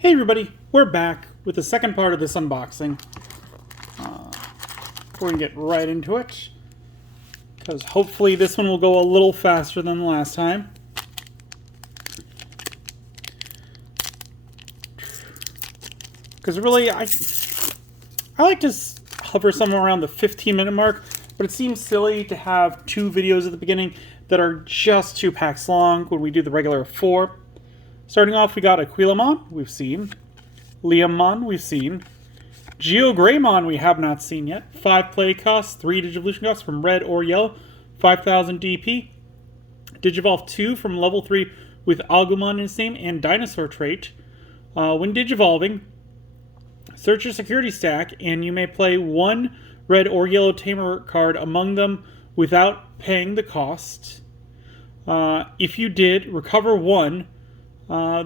Hey everybody, we're back with the second part of this unboxing. We're going to get right into it, because hopefully this one will go a little faster than the last time. Because really, I like to hover somewhere around the 15-minute mark, but it seems silly to have two videos at the beginning that are just 2 packs long when we do the regular 4. Starting off, we got Aquilamon, we've seen. Liammon, we've seen. Geogreymon, we have not seen yet. 5 play costs, 3 Digivolution costs from red or yellow, 5000 DP. Digivolve 2 from level 3 with Agumon in its name and Dinosaur trait. When Digivolving, search your security stack and you may play 1 red or yellow Tamer card among them without paying the cost. If you did, recover 1.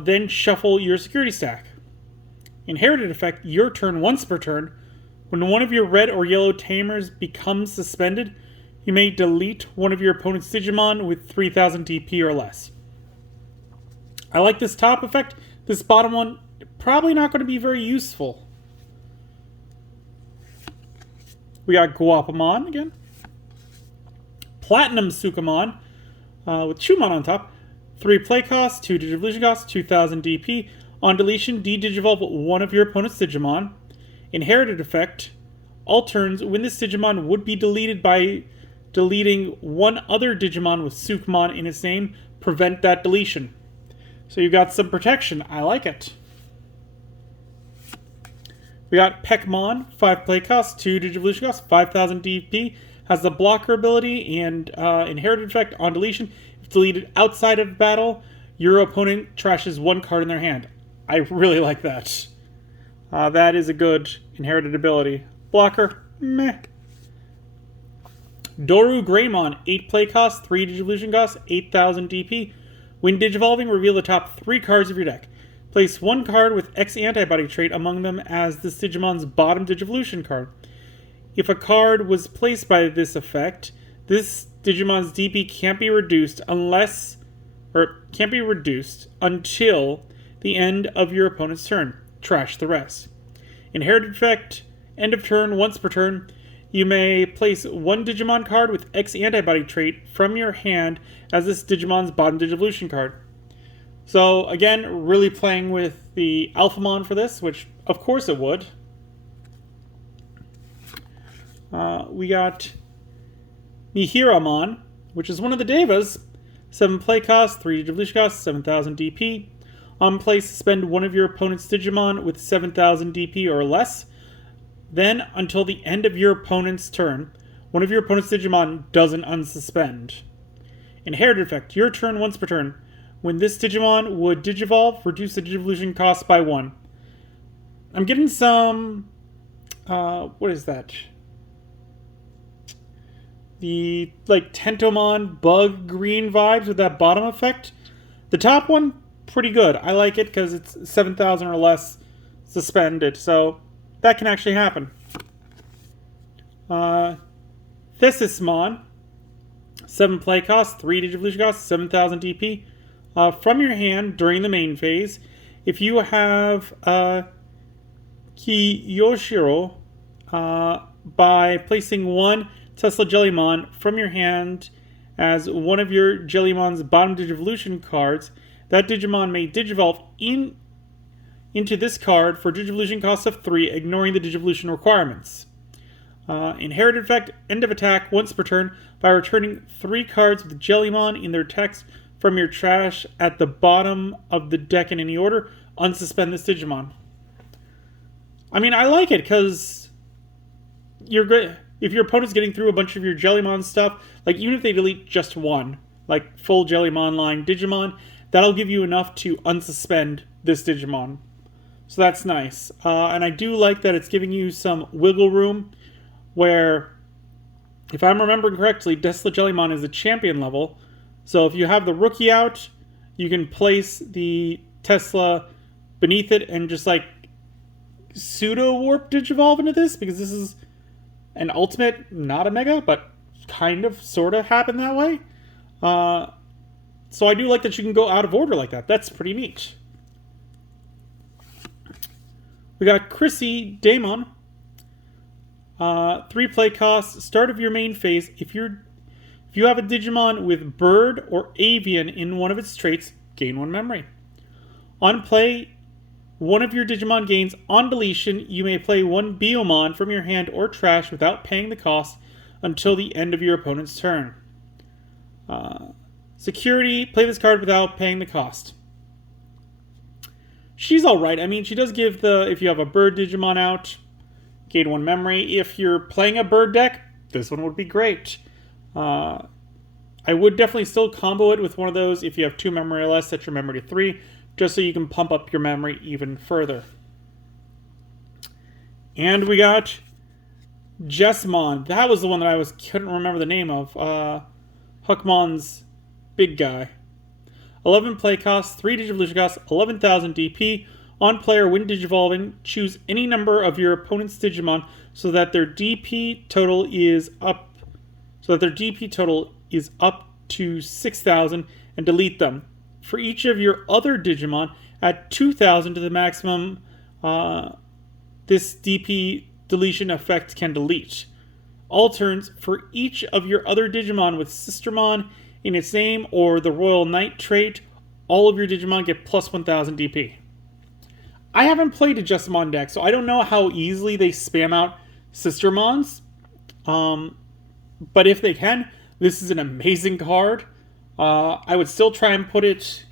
Then shuffle your security stack. Inherited effect, your turn once per turn. When one of your red or yellow tamers becomes suspended, you may delete one of your opponent's Digimon with 3000 DP or less. I like this top effect. This bottom one, probably not going to be very useful. We got Guapamon again. Platinum Sukamon with Chumon on top. 3 play costs, 2 Digivolution costs, 2000 DP. On deletion, de-digivolve one of your opponent's Digimon. Inherited effect, all turns when this Digimon would be deleted by deleting one other Digimon with Sukamon in its name. Prevent that deletion. So you got some protection. I like it. We got Peckmon, 5 play costs, 2 Digivolution costs, 5000 DP. Has the blocker ability and inherited effect on deletion. If deleted outside of battle, your opponent trashes 1 card in their hand. I really like that. That is a good inherited ability. Blocker, meh. Doru Greymon, 8 play costs, 3 Digivolution costs, 8000 DP. When Digivolving, reveal the top 3 cards of your deck. Place 1 card with X antibody trait among them as this Digimon's bottom Digivolution card. If a card was placed by this effect, this Digimon's DP can't be reduced until the end of your opponent's turn. Trash the rest. Inherited effect, end of turn, once per turn. You may place 1 Digimon card with X antibody trait from your hand as this Digimon's bottom Digivolution card. So again, really playing with the Alphamon for this, which of course it would. We got Mihiramon, which is one of the Devas. 7 play costs, 3 Digivolution costs, 7000 DP. On play, suspend one of your opponent's Digimon with 7000 DP or less. Then, until the end of your opponent's turn, one of your opponent's Digimon doesn't unsuspend. Inherited effect, your turn once per turn. When this Digimon would Digivolve, reduce the Digivolution cost by 1. I'm getting some... what is that? The, Tentomon bug green vibes with that bottom effect. The top one, pretty good. I like it because it's 7,000 or less suspended, so that can actually happen. Thesismon, 7 play costs, 3 Digivolution costs, 7,000 DP. From your hand during the main phase, if you have Kiyoshiro, by placing 1 Tesla Jellymon from your hand as one of your Jellymon's bottom Digivolution cards, that Digimon may Digivolve into this card for Digivolution cost of 3, ignoring the Digivolution requirements. Inherited effect, end of attack once per turn by returning 3 cards with Jellymon in their text from your trash at the bottom of the deck in any order. Unsuspend this Digimon. I mean, I like it because if your opponent's getting through a bunch of your Jellymon stuff, even if they delete just 1, full Jellymon line Digimon, that'll give you enough to unsuspend this Digimon. So that's nice. And I do like that it's giving you some wiggle room where, if I'm remembering correctly, Tesla Jellymon is a champion level. So if you have the rookie out, you can place the Tesla beneath it and just pseudo-warp Digivolve into this, because this is an ultimate, not a mega, but kind of, sort of happen that way. So I do like that you can go out of order like that. That's pretty neat. We got Chrissy Daemon. 3 play costs. Start of your main phase. If you have a Digimon with bird or avian in one of its traits, gain 1 memory. On play, one of your Digimon gains. On deletion, you may play 1 Biomon from your hand or trash without paying the cost until the end of your opponent's turn. Security, play this card without paying the cost. She's alright. I mean, she does give if you have a bird Digimon out, gain 1 memory. If you're playing a bird deck, this one would be great. I would definitely still combo it with one of those. If you have 2 memory or less, set your memory to 3, just so you can pump up your memory even further. And we got Jessmon. That was the one that I couldn't remember the name of. Huckmon's big guy. 11 play costs, 3 Digivolution costs, 11,000 DP. On player, when Digivolving, choose any number of your opponent's Digimon so that their DP total is up. To 6,000 and delete them. For each of your other Digimon, add 2,000 to the maximum this DP deletion effect can delete. All turns, for each of your other Digimon with Sistermon in its name or the Royal Knight trait, all of your Digimon get plus 1,000 DP. I haven't played a Jessamon deck, so I don't know how easily they spam out Sistermons. But if they can, this is an amazing card. I would still try and put it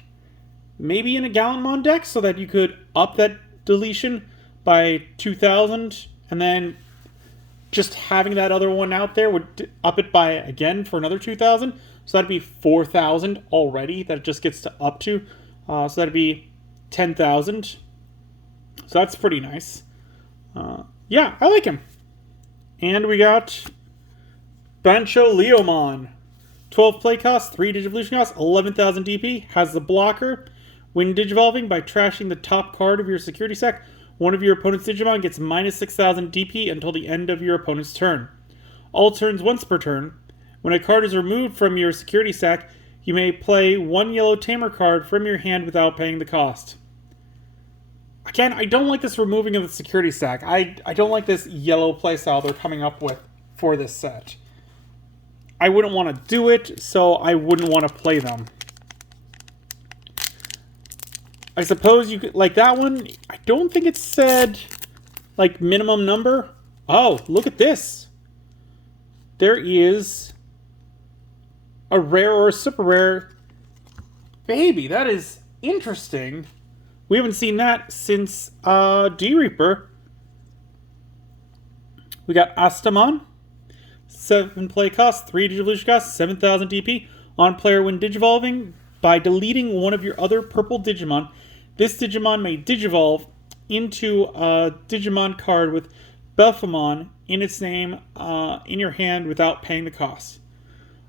maybe in a Gallantmon deck so that you could up that deletion by 2,000, and then just having that other one out there would up it by, again, for another 2,000. So that'd be 4,000 already that it just gets to up to. So that'd be 10,000. So that's pretty nice. Yeah, I like him. And we got Bancho Leomon. 12 play costs, 3 Digivolution costs, 11,000 DP. Has the blocker. When Digivolving, by trashing the top card of your security stack, one of your opponent's Digimon gets minus 6,000 DP until the end of your opponent's turn. All turns once per turn. When a card is removed from your security stack, you may play 1 yellow Tamer card from your hand without paying the cost. Again, I don't like this removing of the security stack. I don't like this yellow playstyle they're coming up with for this set. I wouldn't want to do it, so I wouldn't want to play them. I suppose you could, like that one, I don't think it said, like, minimum number. Oh, look at this. There is a rare or a super rare baby. That is interesting. We haven't seen that since D-Reaper. We got Astamon. 7 play cost, 3 Digivolution cost, 7,000 DP. On player, when Digivolving, by deleting one of your other purple Digimon, this Digimon may Digivolve into a Digimon card with Belphamon in its name in your hand without paying the cost.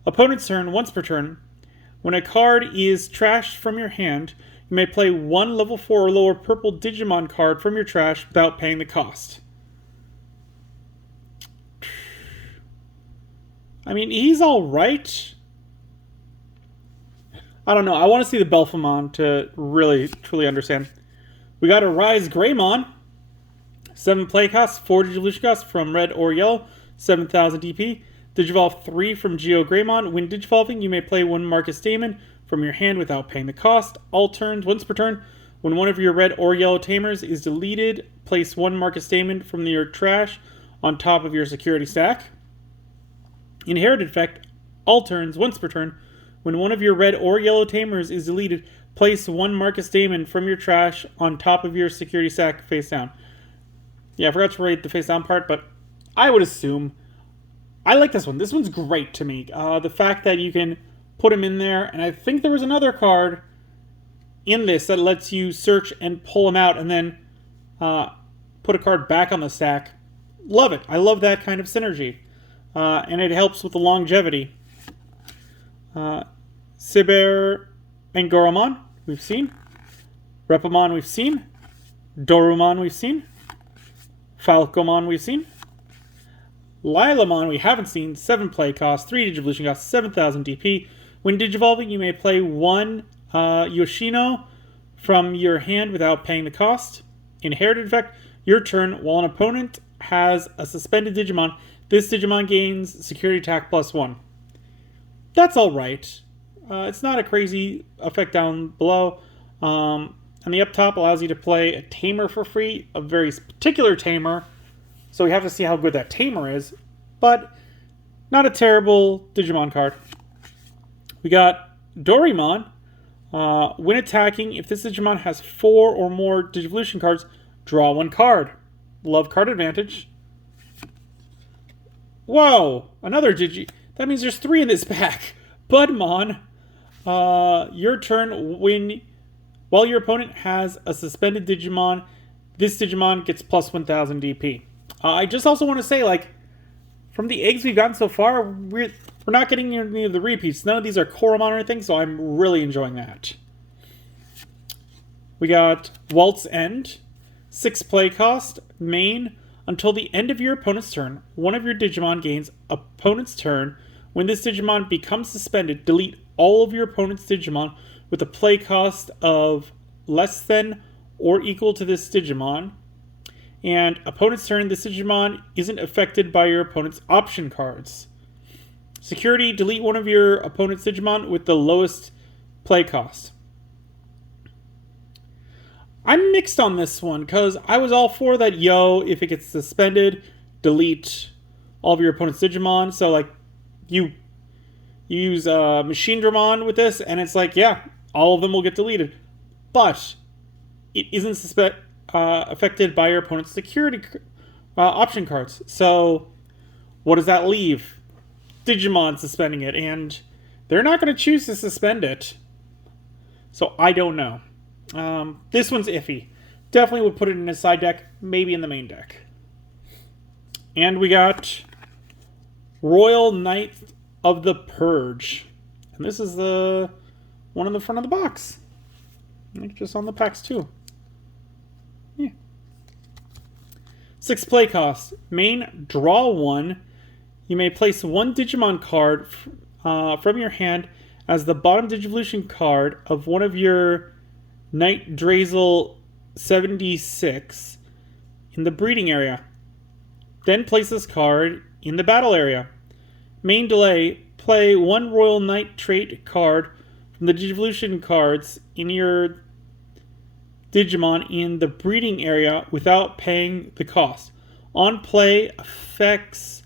Opponent's turn, once per turn. When a card is trashed from your hand, you may play 1 level 4 or lower purple Digimon card from your trash without paying the cost. I mean, he's alright. I don't know. I want to see the Belphamon to really, truly understand. We got a Rise Greymon. 7 play costs, 4 Digivolution costs from red or yellow, 7,000 DP. Digivolve 3 from Geo Greymon. When Digivolving, you may play 1 Marcus Daemon from your hand without paying the cost. All turns, once per turn. When one of your red or yellow Tamers is deleted, place 1 Marcus Daemon from your trash on top of your security stack. Inherited effect, all turns, once per turn. When one of your red or yellow Tamers is deleted, place 1 Marcus Daemon from your trash on top of your security stack face down. Yeah, I forgot to write the face down part, but I would assume. I like this one. This one's great to me. The fact that you can put him in there, and I think there was another card in this that lets you search and pull him out and then put a card back on the stack. Love it. I love that kind of synergy. And it helps with the longevity. Cyber and Goromon, we've seen. Repamon, we've seen. Dorumon, we've seen. Falcomon, we've seen. Lilamon, we haven't seen. 7 play cost, 3 Digivolution cost, 7,000 DP. When Digivolving, you may play 1 Yoshino from your hand without paying the cost. Inherited effect, your turn, while an opponent has a suspended Digimon, this Digimon gains security attack +1. That's alright. It's not a crazy effect down below. And the up top allows you to play a tamer for free, a very particular tamer. So we have to see how good that tamer is. But not a terrible Digimon card. We got Doraemon. When attacking, if this Digimon has 4 or more Digivolution cards, draw 1 card. Love card advantage. Whoa! Another Digi. That means there's 3 in this pack. Budmon. Your turn, while your opponent has a suspended Digimon, this Digimon gets plus 1000 DP. I just also want to say, like, from the eggs we've gotten so far, we're not getting any of the repeats. None of these are Koromon or anything, so I'm really enjoying that. We got Waltz End, 6 play cost, main. Until the end of your opponent's turn, one of your Digimon gains opponent's turn. When this Digimon becomes suspended, delete all of your opponent's Digimon with a play cost of less than or equal to this Digimon. And opponent's turn, this Digimon isn't affected by your opponent's option cards. Security, delete one of your opponent's Digimon with the lowest play cost. I'm mixed on this one, because I was all for that, if it gets suspended, delete all of your opponent's Digimon. So, like, you use Machine Dramon with this, and it's like, yeah, all of them will get deleted. But it isn't affected by your opponent's security option cards. So what does that leave? Digimon suspending it, and they're not going to choose to suspend it. So I don't know. This one's iffy. Definitely would put it in his side deck, maybe in the main deck. And we got Royal Knight of the Purge. And this is the one on the front of the box. Just on the packs too. Yeah. 6 play cost. Main, draw 1. You may place 1 Digimon card from your hand as the bottom Digivolution card of one of your Knight Drazel 76 in the breeding area. Then place this card in the battle area. Main delay, play 1 Royal Knight trait card from the Digivolution cards in your Digimon in the breeding area without paying the cost. On play, effects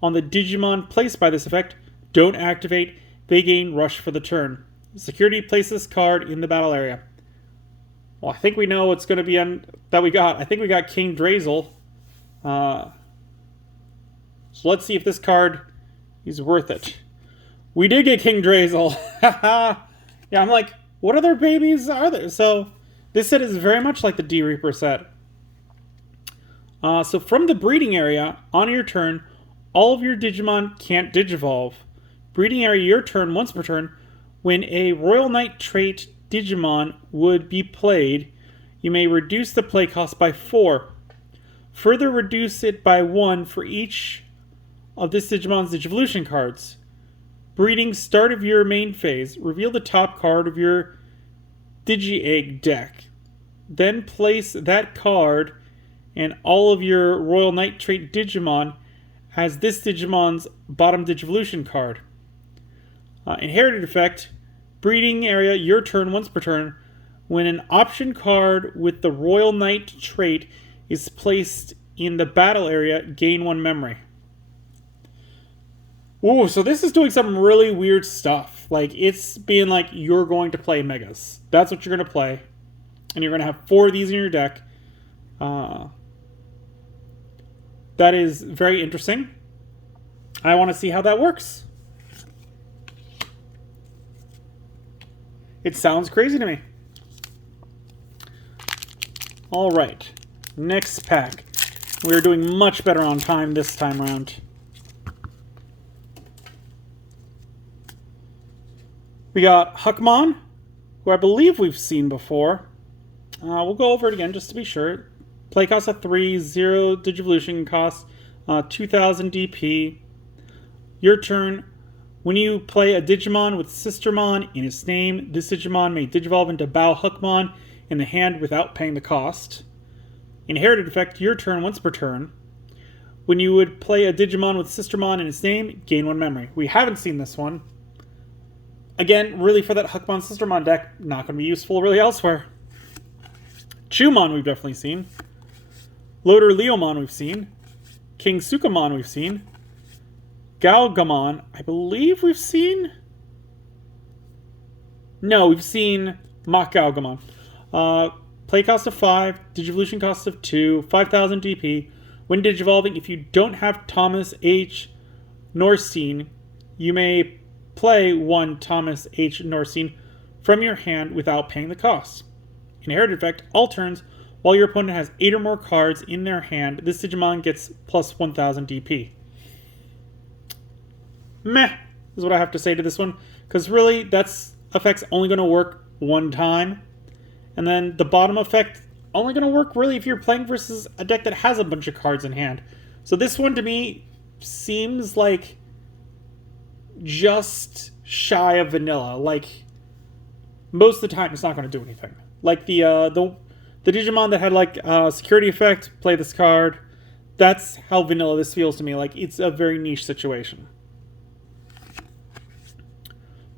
on the Digimon placed by this effect don't activate. They gain rush for the turn. Security, place this card in the battle area. Well, I think we know what's going to be on that we got. I think we got King Drazel. So let's see if this card is worth it. We did get King Drazel. Yeah, I'm like, what other babies are there? So this set is very much like the D-Reaper set. So from the breeding area, on your turn, all of your Digimon can't Digivolve. Breeding area, your turn, once per turn. When a Royal Knight trait Digimon would be played, you may reduce the play cost by 4. Further reduce it by 1 for each of this Digimon's Digivolution cards. Breeding, start of your main phase. Reveal the top card of your Digi-Egg deck. Then place that card and all of your Royal Knight trait Digimon as this Digimon's bottom Digivolution card. Inherited effect. Breeding area, your turn, once per turn. When an option card with the Royal Knight trait is placed in the battle area, gain 1 memory. Ooh, so this is doing some really weird stuff. Like, it's being like, you're going to play Megas. That's what you're going to play. And you're going to have 4 of these in your deck. That is very interesting. I want to see how that works. It sounds crazy to me. All right. Next pack. We're doing much better on time this time around. We got Huckmon, who I believe we've seen before. We'll go over it again just to be sure. Play cost of 3, 0 Digivolution cost, 2000 DP. Your turn. When you play a Digimon with Sistermon in its name, this Digimon may Digivolve into Bao Huckmon in the hand without paying the cost. Inherited effect, your turn once per turn. When you would play a Digimon with Sistermon in its name, gain 1 memory. We haven't seen this one. Again, really for that Huckmon Sistermon deck, not going to be useful really elsewhere. Chumon we've definitely seen. Loader Leomon we've seen. King Sukamon we've seen. Galgamon, I believe we've seen? No, we've seen Mach Galgamon. Play cost of 5, Digivolution cost of 2, 5,000 DP. When Digivolving, if you don't have Thomas H. Norstein, you may play 1 Thomas H. Norstein from your hand without paying the cost. Inherited effect, all turns, while your opponent has 8 or more cards in their hand, this Digimon gets plus 1,000 DP. Meh, is what I have to say to this one. Because really, that's effect's only going to work 1 time. And then the bottom effect, only going to work really if you're playing versus a deck that has a bunch of cards in hand. So this one to me seems like just shy of vanilla. Like, most of the time it's not going to do anything. Like the Digimon that had like security effect, play this card. That's how vanilla this feels to me. Like, it's a very niche situation.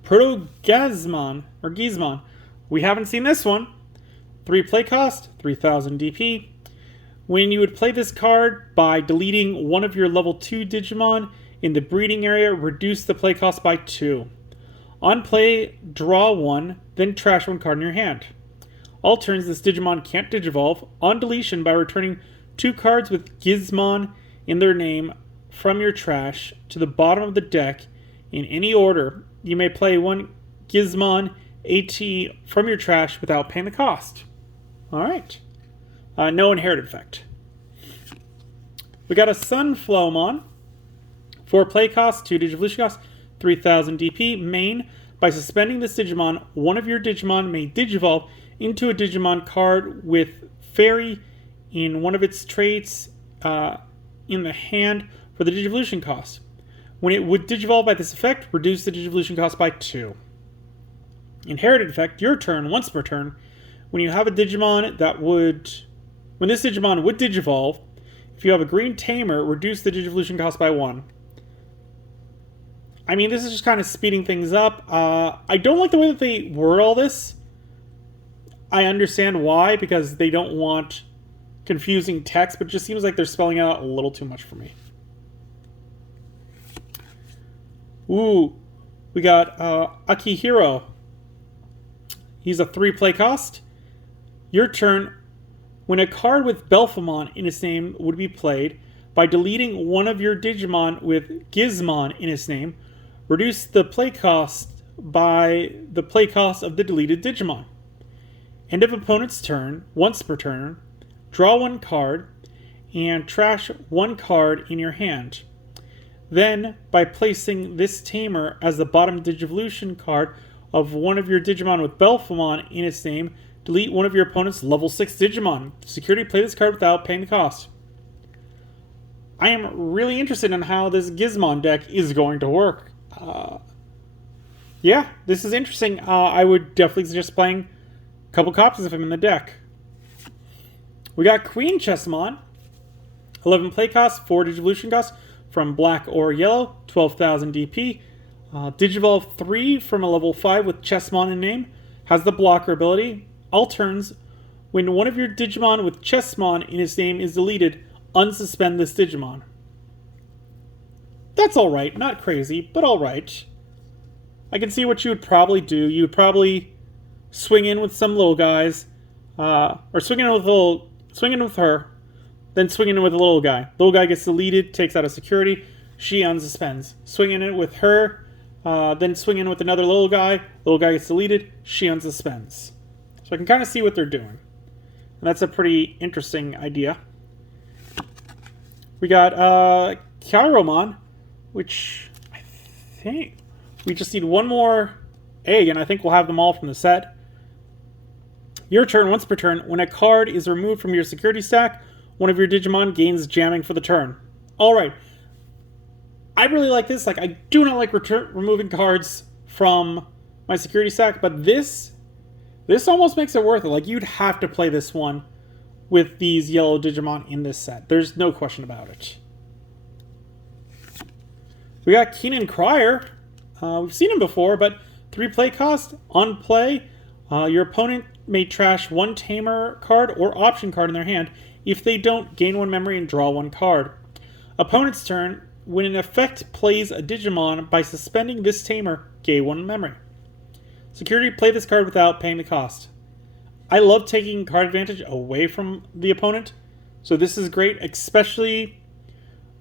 Proto-Gizmon, or Gizmon. We haven't seen this one. 3 play cost, 3,000 DP. When you would play this card by deleting one of your level 2 Digimon in the breeding area, reduce the play cost by 2. On play, draw 1, then trash 1 card in your hand. All turns, this Digimon can't Digivolve. On deletion, by returning 2 cards with Gizmon in their name from your trash to the bottom of the deck in any order, you may play 1 Gizmon AT from your trash without paying the cost. Alright. No inherited effect. We got a Sunflowmon. 4 play cost, 2 Digivolution cost, 3,000 DP. Main, by suspending this Digimon, one of your Digimon may Digivolve into a Digimon card with Fairy in one of its traits in the hand for the Digivolution cost. When it would Digivolve by this effect, reduce the Digivolution cost by 2. Inherited effect, your turn, once per turn. When you have a Digimon that would... When this Digimon would Digivolve, if you have a green Tamer, reduce the Digivolution cost by 1. I mean, this is just kind of speeding things up. I don't like the way that they word all this. I understand why, because they don't want confusing text, but it just seems like they're spelling it out a little too much for me. Ooh, we got Akihiro. He's a 3 play cost. Your turn. When a card with Belphemon in its name would be played, by deleting one of your Digimon with Gizmon in its name, reduce the play cost by the play cost of the deleted Digimon. End of opponent's turn, once per turn, draw 1 card, and trash 1 card in your hand. Then, by placing this Tamer as the bottom Digivolution card of one of your Digimon with Belphemon in its name, delete one of your opponent's level 6 Digimon. Security, play this card without paying the cost. I am really interested in how this Gizmon deck is going to work. Yeah, this is interesting. I would definitely suggest playing a couple copies of him in the deck. We got Queen Chessmon. 11 play cost, 4 Digivolution cost from black or yellow, 12,000 DP. Digivolve 3 from a level 5 with Chessmon in name. Has the blocker ability. All turns, when one of your Digimon with Chessmon in its name is deleted, unsuspend this Digimon. That's alright, not crazy, but alright. I can see what you would probably do. You would probably swing in with some little guys, or swing in with her, then swing in with a little guy. Little guy gets deleted, takes out a security, she unsuspends. Swing in with her, then swing in with another little guy gets deleted, she unsuspends. So I can kind of see what they're doing. And that's a pretty interesting idea. We got Kyromon, which I think we just need 1 more egg, and I think we'll have them all from the set. Your turn, once per turn. When a card is removed from your security stack, one of your Digimon gains jamming for the turn. Alright. I really like this. Like, I do not like removing cards from my security stack, but this almost makes it worth it. Like, you'd have to play this one with these yellow Digimon in this set. There's no question about it. We got Keenan Crier. We've seen him before, but 3 play cost. On play, your opponent may trash 1 Tamer card or option card in their hand. If they don't, gain 1 memory and draw 1 card. Opponent's turn. When an effect plays a Digimon by suspending this Tamer, gain 1 memory. Security, play this card without paying the cost. I love taking card advantage away from the opponent, so this is great, especially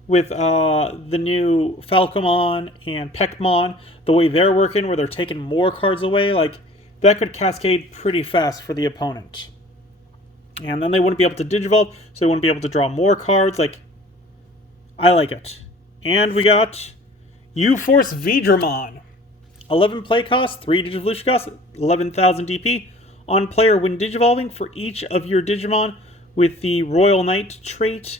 with the new Falcomon and Peckmon, the way they're working, where they're taking more cards away. Like, that could cascade pretty fast for the opponent. And then they wouldn't be able to Digivolve, so they wouldn't be able to draw more cards. Like, I like it. And we got U-Force Veedramon. 11 play cost, 3 Digivolution cost, 11,000 DP. On player, when Digivolving, for each of your Digimon with the Royal Knight trait,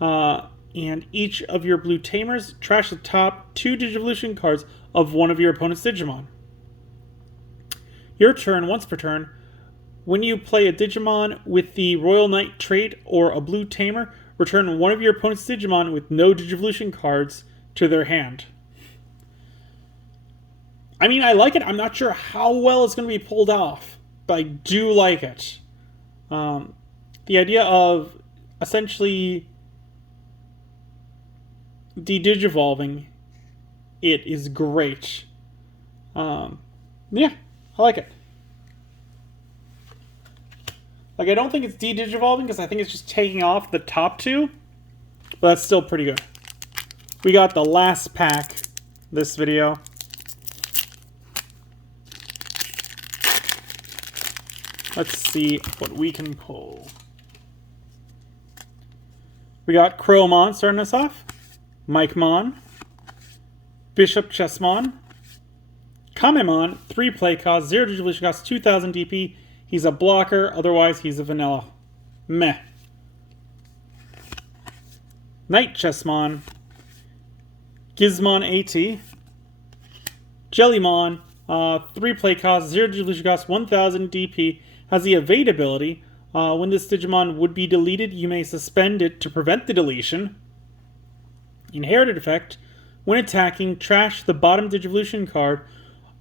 and each of your blue Tamers, trash the top 2 Digivolution cards of one of your opponent's Digimon. Your turn, once per turn, when you play a Digimon with the Royal Knight trait or a blue Tamer, return one of your opponent's Digimon with no Digivolution cards to their hand. I mean, I like it. I'm not sure how well it's going to be pulled off, but I do like it. The idea of essentially de-digivolving it is great. Yeah, I like it. Like, I don't think it's de-digivolving because I think it's just taking off the top 2, but that's still pretty good. We got the last pack this video. Let's see what we can pull. We got Crowmon starting us off. Mikemon. Bishop Chessmon. Kamemon, 3 play cost, 0 Digivolution cost, 2,000 DP. He's a blocker, otherwise he's a vanilla. Meh. Night Chessmon. Gizmon AT. Jellymon, 3 play cost, 0 Digivolution cost, 1,000 DP. Has the evade ability. When this Digimon would be deleted, you may suspend it to prevent the deletion. Inherited effect. When attacking, trash the bottom Digivolution card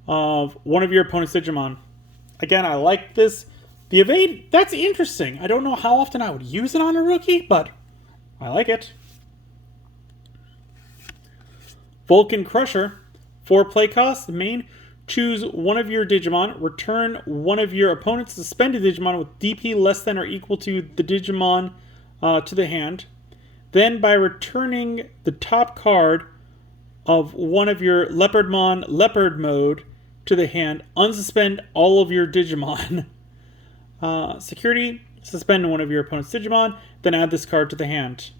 of one of your opponent's Digimon. Again, I like this. The evade, that's interesting. I don't know how often I would use it on a rookie, but I like it. Vulcan Crusher. 4 play cost. Main. Choose one of your Digimon, return one of your opponent's suspended Digimon with DP less than or equal to the Digimon to the hand. Then, by returning the top card of one of your Leopardmon Leopard mode to the hand, unsuspend all of your Digimon. Security, suspend one of your opponent's Digimon, then add this card to the hand.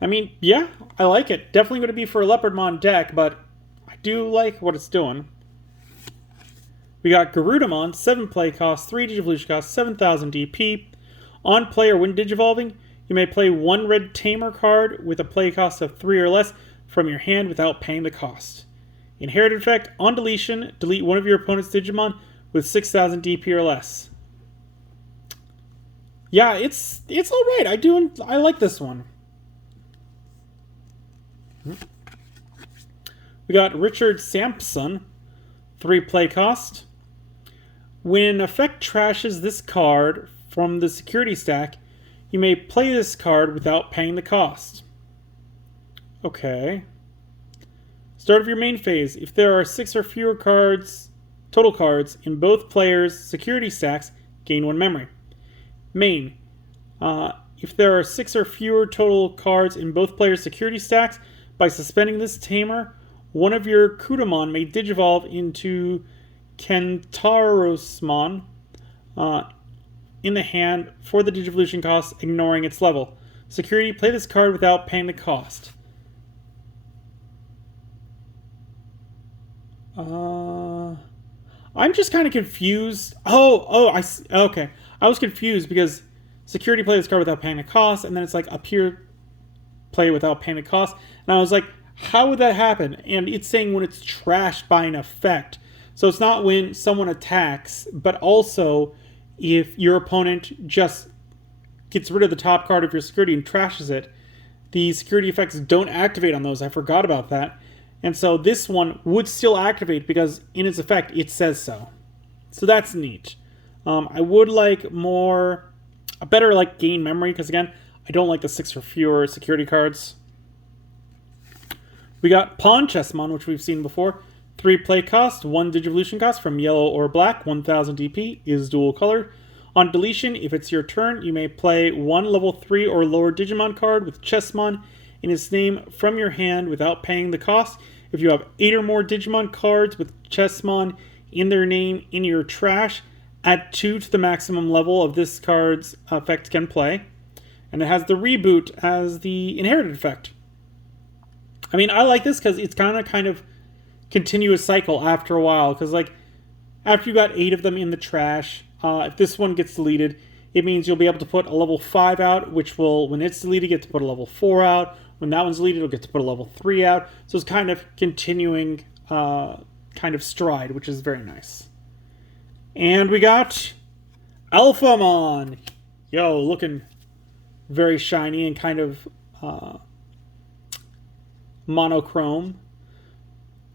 I mean, yeah, I like it. Definitely going to be for a Leopardmon deck, but I do like what it's doing. We got Garudamon, 7 play cost, 3 Digivolution cost, 7,000 DP. On play or when Digivolving, you may play 1 red Tamer card with a play cost of 3 or less from your hand without paying the cost. Inherited effect, on deletion, delete one of your opponent's Digimon with 6,000 DP or less. Yeah, it's alright. I like this one. We got Richard Sampson, 3 play cost. When an effect trashes this card from the security stack, you may play this card without paying the cost. Okay. Start of your main phase. If there are 6 or fewer cards, total cards, in both players' security stacks, gain 1 memory. Main. If there are 6 or fewer total cards in both players' security stacks, by suspending this Tamer, one of your Kudamon may Digivolve into Kentarosmon in the hand for the Digivolution cost, ignoring its level. Security, play this card without paying the cost. I'm just kind of confused. Okay. I was confused because security, play this card without paying the cost, and then it's like appear, play without paying the cost. And I was like, how would that happen? And it's saying when it's trashed by an effect. So it's not when someone attacks, but also if your opponent just gets rid of the top card of your security and trashes it, the security effects don't activate on those. I forgot about that. And so this one would still activate because in its effect, it says so. So that's neat. I would like a better like gain memory, because again, I don't like the 6 or fewer security cards. We got Pawn Chessmon, which we've seen before. 3 play cost, 1 Digivolution cost from yellow or black, 1000 DP, is dual color. On deletion, if it's your turn, you may play 1 level 3 or lower Digimon card with Chessmon in its name from your hand without paying the cost. If you have 8 or more Digimon cards with Chessmon in their name in your trash, add 2 to the maximum level of this card's effect can play. And it has the reboot as the inherited effect. I mean, I like this because it's kind of continuous cycle after a while. Because like after you got 8 of them in the trash, if this one gets deleted, it means you'll be able to put a level 5 out, which will, when it's deleted, get to put a level 4 out. When that one's deleted, it'll get to put a level 3 out. So it's kind of continuing kind of stride, which is very nice. And we got Alphamon. Yo, looking very shiny and kind of monochrome.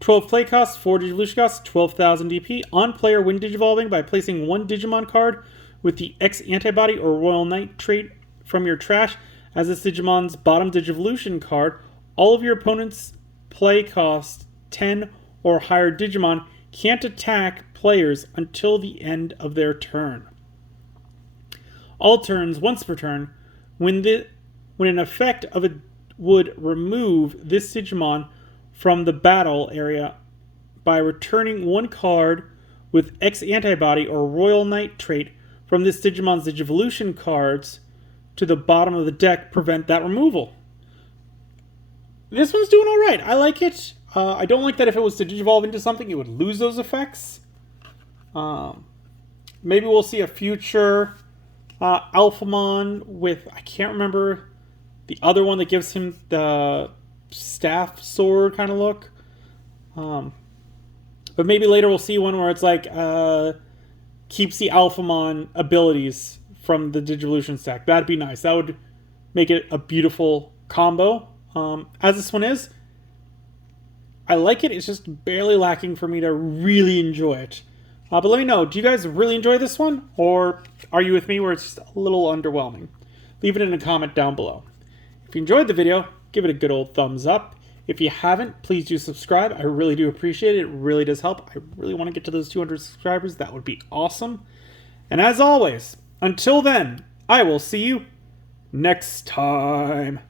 12 play costs, 4 Digivolution costs, 12,000 DP. On player when Digivolving by placing 1 Digimon card with the X antibody or Royal Knight trait from your trash as this Digimon's bottom Digivolution card. All of your opponent's play cost 10 or higher Digimon can't attack players until the end of their turn. All turns, once per turn, when an effect of it would remove this Digimon from the battle area by returning 1 card with X antibody or Royal Knight trait from this Digimon's Digivolution cards to the bottom of the deck, prevent that removal. This one's doing alright. I like it. I don't like that if it was to Digivolve into something, it would lose those effects. Maybe we'll see a future Alphamon with, I can't remember the other one that gives him the staff sword kind of look. But maybe later we'll see one where it's like keeps the Alphamon abilities from the Digivolution stack. That'd be nice. That would make it a beautiful combo. As this one is, I like it. It's just barely lacking for me to really enjoy it. But let me know, do you guys really enjoy this one? Or are you with me where it's just a little underwhelming? Leave it in a comment down below. If you enjoyed the video, give it a good old thumbs up. If you haven't, please do subscribe. I really do appreciate it. It really does help. I really want to get to those 200 subscribers. That would be awesome. And as always, until then, I will see you next time.